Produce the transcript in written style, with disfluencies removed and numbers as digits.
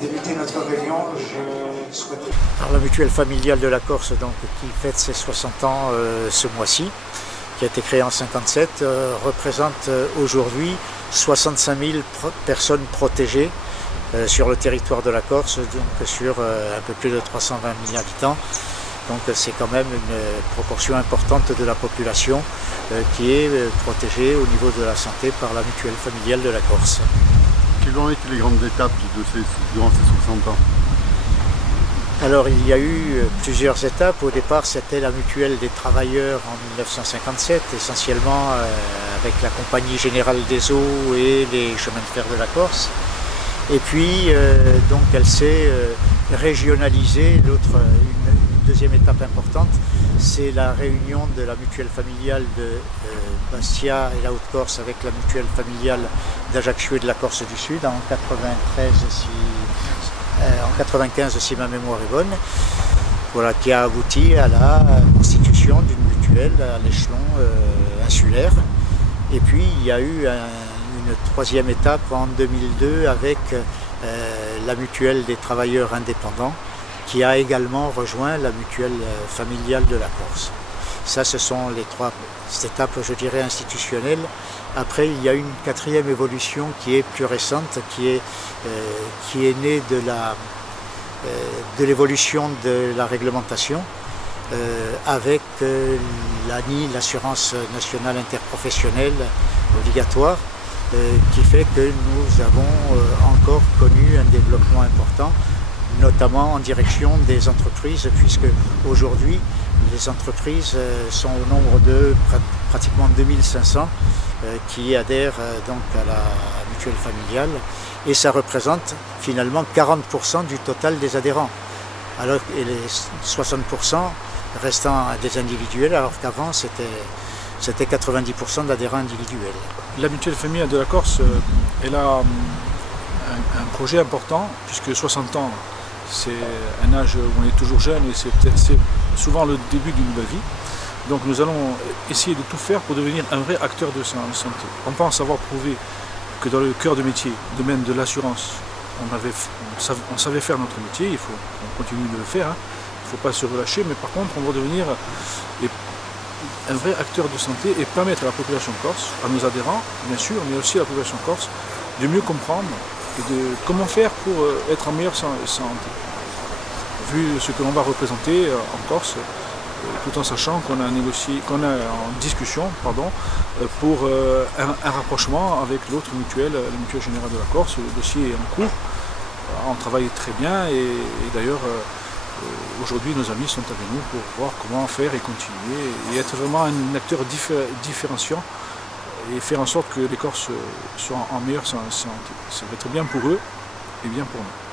Débuter notre réunion, je souhaiterais... Alors, la mutuelle familiale de la Corse, donc, qui fête ses 60 ans ce mois-ci, qui a été créée en 1957, représente aujourd'hui 65 000 personnes protégées sur le territoire de la Corse, donc sur un peu plus de 320 000 habitants. Donc c'est quand même une proportion importante de la population qui est protégée au niveau de la santé par la mutuelle familiale de la Corse. Quelles ont été les grandes étapes durant ces 60 ans? Alors il y a eu plusieurs étapes. Au départ c'était la mutuelle des travailleurs en 1957, essentiellement avec la Compagnie Générale des Eaux et les chemins de fer de la Corse. Et puis donc elle s'est régionalisée. Une deuxième étape importante, c'est la réunion de la mutuelle familiale de Bastia et la Haute-Corse avec la mutuelle familiale d'Ajaccio et de la Corse du Sud en 95 si ma mémoire est bonne, voilà, qui a abouti à la constitution d'une mutuelle à l'échelon insulaire. Et puis il y a eu une troisième étape en 2002 avec la mutuelle des travailleurs indépendants qui a également rejoint la mutuelle familiale de la Corse. Ça, ce sont les trois étapes, je dirais, institutionnelles. Après, il y a une quatrième évolution qui est plus récente, qui est née de l'évolution de la réglementation avec l'ANI, l'assurance nationale interprofessionnelle obligatoire, qui fait que nous avons encore connu un développement important, notamment en direction des entreprises, puisque aujourd'hui les entreprises sont au nombre de pratiquement 2500 qui adhèrent donc à la mutuelle familiale, et ça représente finalement 40% du total des adhérents, alors que les 60% restant des individuels, alors qu'avant c'était 90% d'adhérents individuels. La mutuelle familiale de la Corse, elle a un projet important, puisque 60 ans, c'est un âge où on est toujours jeune et c'est souvent le début d'une nouvelle vie. Donc nous allons essayer de tout faire pour devenir un vrai acteur de santé. On pense avoir prouvé que dans le cœur de métier, le domaine de l'assurance, on savait faire notre métier, il faut qu'on continue de le faire, hein. Il ne faut pas se relâcher, mais par contre on doit devenir un vrai acteur de santé et permettre à la population corse, à nos adhérents bien sûr, mais aussi à la population corse, de mieux comprendre et de comment faire pour être en meilleure santé. Vu ce que l'on va représenter en Corse, tout en sachant qu'on a en discussion pour un rapprochement avec l'autre mutuelle, la mutuelle générale de la Corse. Le dossier est en cours, on travaille très bien et d'ailleurs aujourd'hui nos amis sont avec nous pour voir comment faire et continuer et être vraiment un acteur différenciant et faire en sorte que les Corses soient en meilleure santé. Ça va être bien pour eux et bien pour nous.